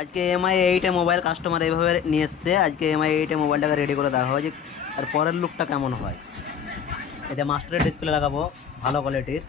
আজকে MI 8 mobile customer এইভাবে নিয়ে এসছে। আজকে MI 8 মোবাইলটাকে রেডি করে দেখা হয়েছে, আর পরের লুকটা কেমন হয়। এতে মাস্টারের ডিসপ্লে লাগাবো ভালো কোয়ালিটির।